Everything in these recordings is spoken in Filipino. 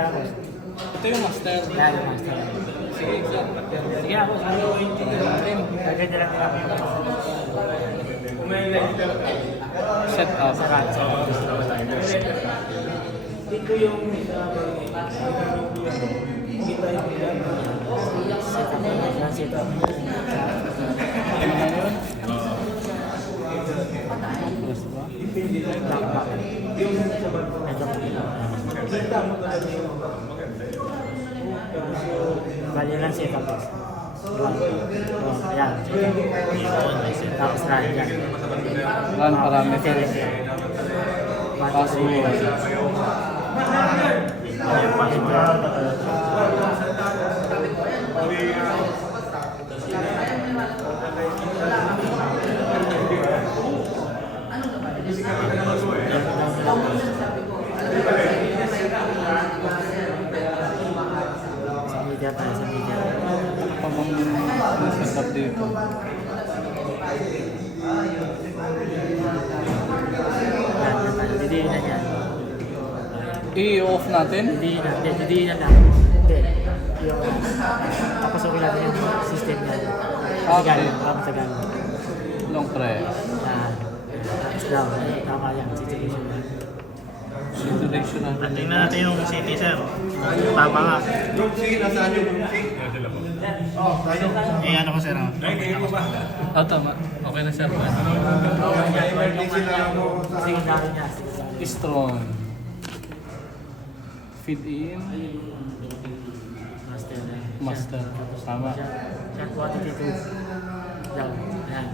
nga boss. Ito yung master. Yan yung master. Sige, sir. Sige nga boss. Gaganda lang nila ako. Set up. Sarap. Dito yung set up. Ano na yun? Yes ba? Bali lang set up. Ayan. Tapos na yan. Run parameter. Password. Sa media tayo, sa media. Pabang setup dito. Didiin na yan. I-off natin. Didiin na lang. Hindi. Tapos okay natin yung system niya. Okay. Tagal. Long press. Tapos down. Tama yan. Situation na. Saturation na. Tingnan natin yung city, sir. Tama nga. Eh, ano ko, sir? Ah, tama. Okay na, sir. Kasi yung dami niya. Strong. Feed in. Master na. Master. Tama. Siya quantity 2. Down. Ayan.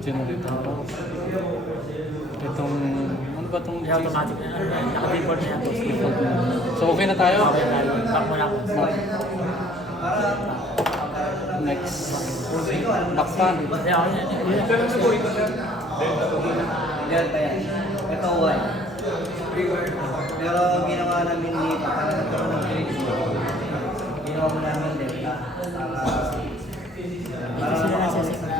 Generator. Itong, ano ba itong Yung automatic na. Naka-default na yan. default na? So, okay na tayo? Okay tayo. Back mo lang. Next. Back fan. Yan pa yan. Ito Y. Pero ginawa namin dito para nagkaroon ng trade. Ginawa mo namin dito. Ito sila nasasik na.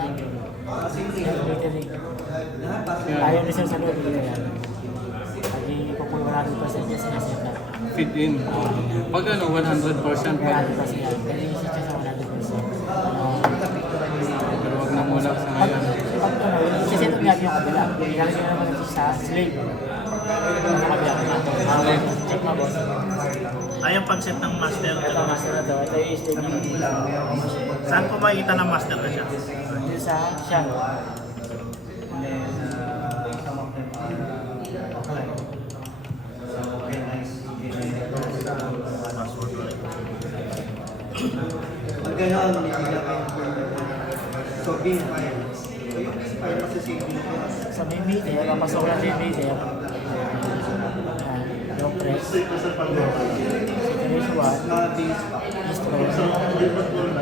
Ayaw ni sir sa loob nila yan. Lagi ipupulong natin pa sa inyo sinasip na. Feed in. Pag ano, 100% pa. Marami kasi yan. Pwede yung siya sa 100%. Pero wag na muna sa ngayon. Siset up natin yung kabila. Ilalagay na naman ito sa slave. Sa kabila natin. Check mo boss. Ay, yung pag-set ng master. Ito master na to. Ito yung slave niya. Saan ko makikita ng master na siya? Dito sa shell. Pag gano'n, bibigyan kayo ng so, bin file. So, yung file masasave nyo po. Sa may meter, papasok natin yung meter. Yung press. Situation 1. Na-base pa.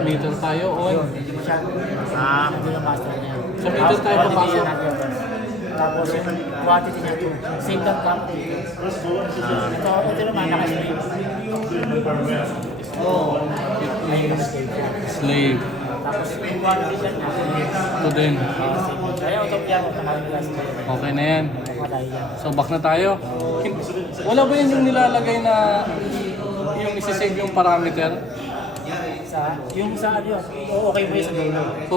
Meter tayo on. Siya. Ito yung master niya. Sa meter tayo Quantity papasok. niya natin. Tapos yung quantity niya 2. Same lang quantity. Ito naman naka-slave. Oo. Ayun naka-slave. Slave. Tapos yung quantity siya niya. Ito din. Kaya auto yan. Okay na yan. Matay yan. So back na tayo. Wala ba yan yung nilalagay na yung isi-save yung parameter? Yung sa ano yun, okay mo yun sa dulo. So,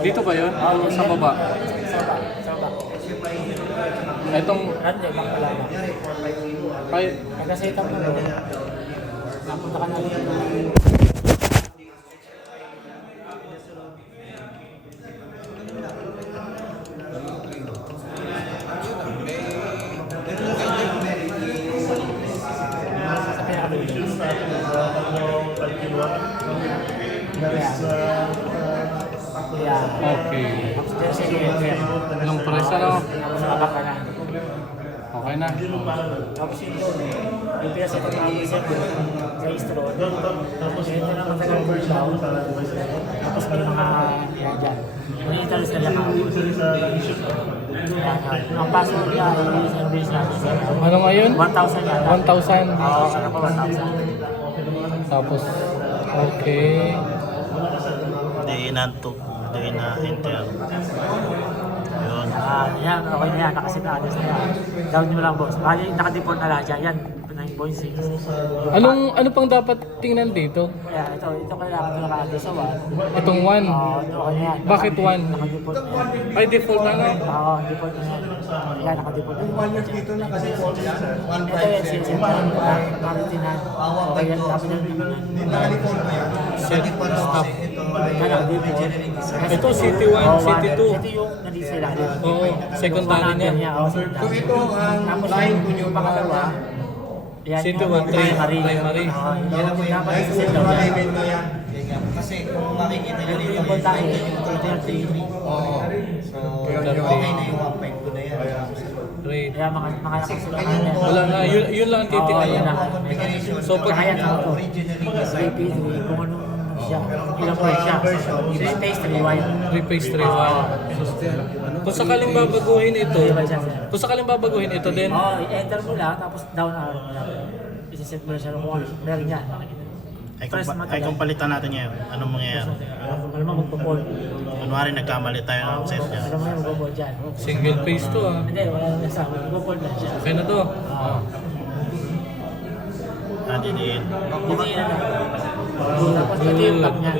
dito ba yun? O sa baba? Sa baba. Sa baba. Itong, Hindi, bak pala na. ay, Nag-set up mo doon. Napunta ka na rin. Sa pinakadulo. Yeah. okay. Tapos dyan sa inyo. Long press ano? Tapos nakabak ka na. Okay na. Tapos yung pinaset up namin sa istro. Tapos ito na matagal ko down. Tapos may mga yan dyan. May interest na lang ako. Ang password niya ay service natin. Ano ngayon? 1,000 yata. 1,000. Oo, ano pa 1,000. Tapos, okay. Hindi na enter. Yun. Yan, okay na yan. Nakasit na address na yan. Down nyo lang boss. Bali, naka-default na lahat yan. Yan, 9.6. Ano pang dapat tingnan dito? Kaya ito kailangan ko nakaagay sa 1. Itong 1. Ito kanya yan. Bakit 1? Naka-default na yan. Ay, default na nga. Oo, default na yan. Yan, naka-default na yan. Ito yan, siya makitinan. Okay, yan, dapat yan. Set stop. Yan, naka-default. Ito, City 1, City 2. Ito yung nandito sila. Oo, secondary niya. Kung ito ang line ko yung pangalawa, City 1, primary. Dapat sa set daw yan. Kasi kung makikita nyo dito, Yung voltahe, ito oo. So, okay na yung 1.2 na yan. Rate. Kaya mga nakasulat yan. Wala na, yun lang ang Oo, titinan. yun lang. So, pag Kaya yan, ano to? 3P3, kung anong siya, ilang point siya. 3-phase, 3-wire. 3-phase 3-wire. Kung sakaling babaguhin ito, kung sakaling babaguhin ito din, Oo, i-enter mo lang, tapos down arrow mo lang. Isiset mo lang siya ng kung ano. Meron yan. Ay kung palitan natin ngayon, anong mangyayari? Alam mo, magpo-fold. Kunwari nagkamali tayo ng set niya. Alam mo yan, magpo-fold dyan. single phase to ah. Hindi, wala nang nasa. Magpo-fold lang siya. Okay na to. Didiin. Hindi na lang. Tapos ito yung plug niya.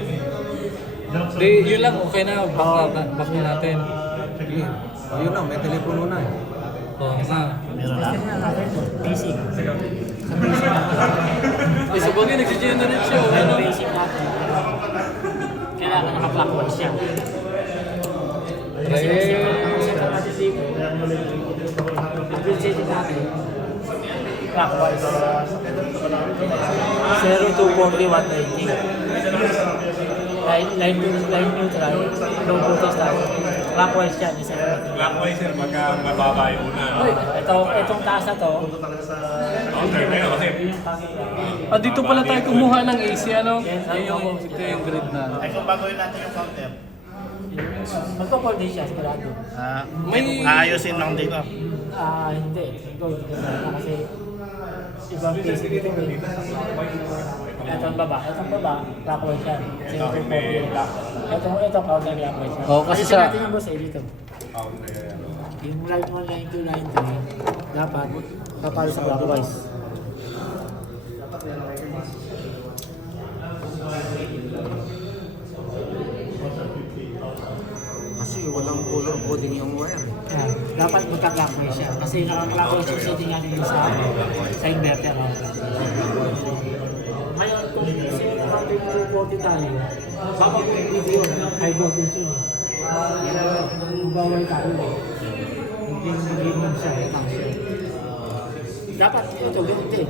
Di, yun lang, okay na. Back na natin. Ayun na, may telepono na eh. Oo nga. Meron na. Basic. Sa basic natin. Eh, sabagay, nag-generate siya. Sa Ano? basic natin. Kailangan naka-clockwise siya. Kasi set up natin dito. Ang setting natin. Clockwise. 0 to 40, 120. Line neutral. Low voltage tayo. Clockwise yan. Clockwise sir, pagka mababa yung una. Itong taas na to. Okay, pero kasi Ah, dito pala tayo kumuha ng AC, ano? Ito yung grid na. Ay kung baguhin natin yung counter, Magpo-fold din siya, sigurado. May- aayusin lang dito. Hindi. Gold. Kasi ibang piece dito eh. Itong baba, clockwise yan. Ito counter clockwise yan. Oo, kasi Ayusin sa- natin yung boss eh, dito. Yung line 1, line 2, line 3, dapat papalo sa clockwise. Kasi walang color coding yung wire. Dapat magka-clockwise siya. Kasi naka-clockwise yung setting natin dito sa inverter. Ngayon, kung sino natin yung 240 tayo, baka kung video yun, high voltage yun. Bawal tayo. Hindi man siya, function. Dapat ito, ganun din.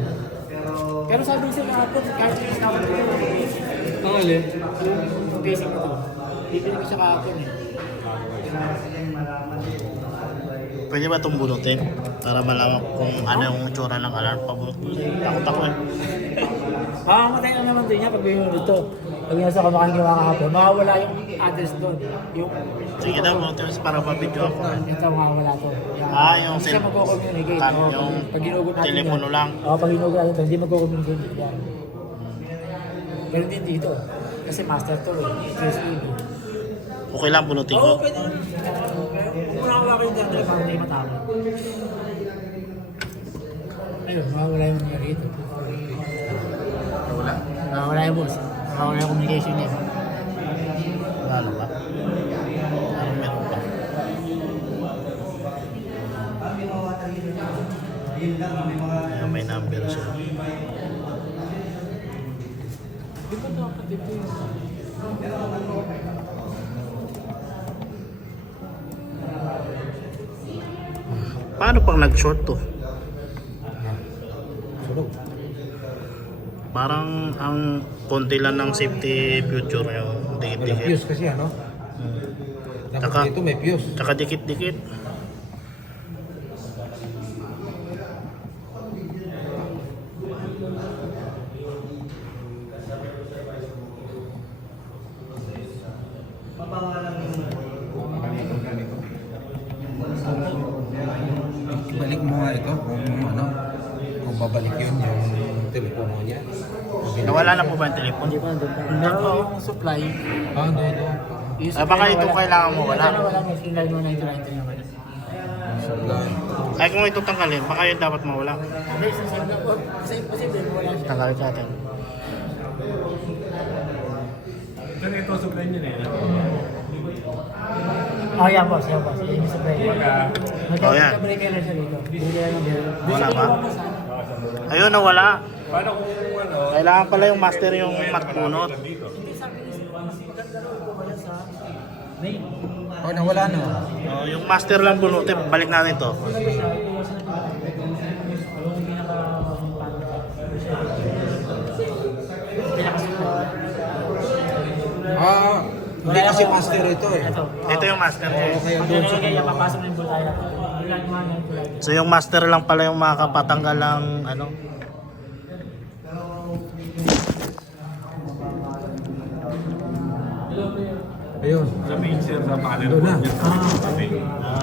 Pero sabi ko sa kapot, kahit yung tawag ko, Ang alin? yung basic na to, bibili ko siya kahapon eh. Pwede ba itong bunutin? Para malaman kung ano yung tsura ng alarm pabunot. Takot ako eh. Mamamatay na naman din niya pag binunod ito. Pag nasa kamakan gawa kahapon, mawawala yung address doon. Yung Sige daw, bunutin mo para pa-video ako. ito mawawala to. Yung Hindi siya magko-communicate. yung Pag hinugot natin telepono yan. lang. Oo, pag hinugot natin ito, hindi magko-communicate yan. Pero din dito. Kasi master to eh. USB. Okay lang bunutin ko. Pwede. Kung nakawala ko yung internet, parang hindi matama. Ayun, mawawala yung nangyari ito. Wala. Mawawala yung boss. Mawawala yung communication niya. Ano ba? Meron pa. Ayan, may number siya. Di ba dapat ito yung... Paano pang nag-short to? Sunog. Parang ang konti lang ng safety feature yung Walang dikit-dikit. fuse kasi ano? Dapat Tsaka- dito may fuse. Tsaka dikit-dikit. Ibalik mo nga ito kung ano, kung babalik yun yung telepono niya. Nawala na po ba yung telepon? Hindi pa nandun pa. Pero yung supply, Ah, hindi. yung Ah, baka supply ito wala. kailangan mo wala. Wala mo, sinilay mo 99 naman. Supply. Ay kung ito tanggalin, baka yun dapat mawala. Hindi, sasave na po. Kasi imposible, wala siya. Tanggalin natin. Kasi ito supply niya eh. Oh, yan boss, yan boss. Yan yung supply. Oh, yan. Nagka-breaker na siya dito. Bili lang ng biro. Wala ba? Ayun, nawala. Paano kung ano? Kailangan pala yung master yung matbunot. Dito. Hindi sabi ni Sir, mas maganda raw ito kaya sa main. Oh, nawala na. Oh, yung master lang bunutin, balik natin to. Ano ba siya? Ito kasi yung pinaka-supply. Ah, hindi kasi master ito eh. Ito. Ito yung master niya. Oh, kaya Pag doon sa nilagay niya, kanya. papasok na yung bulay natin. Bulay mo nga yung bulay. So yung master lang pala yung makakapatanggal ng ano. Ayun. Sa main sir, sa panel Doon na. board niya. Sa main.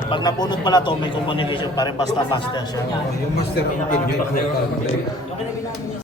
Pag nabunot pala to, may communication pa rin basta master siya. Oh, yung master ang pinaka-importante.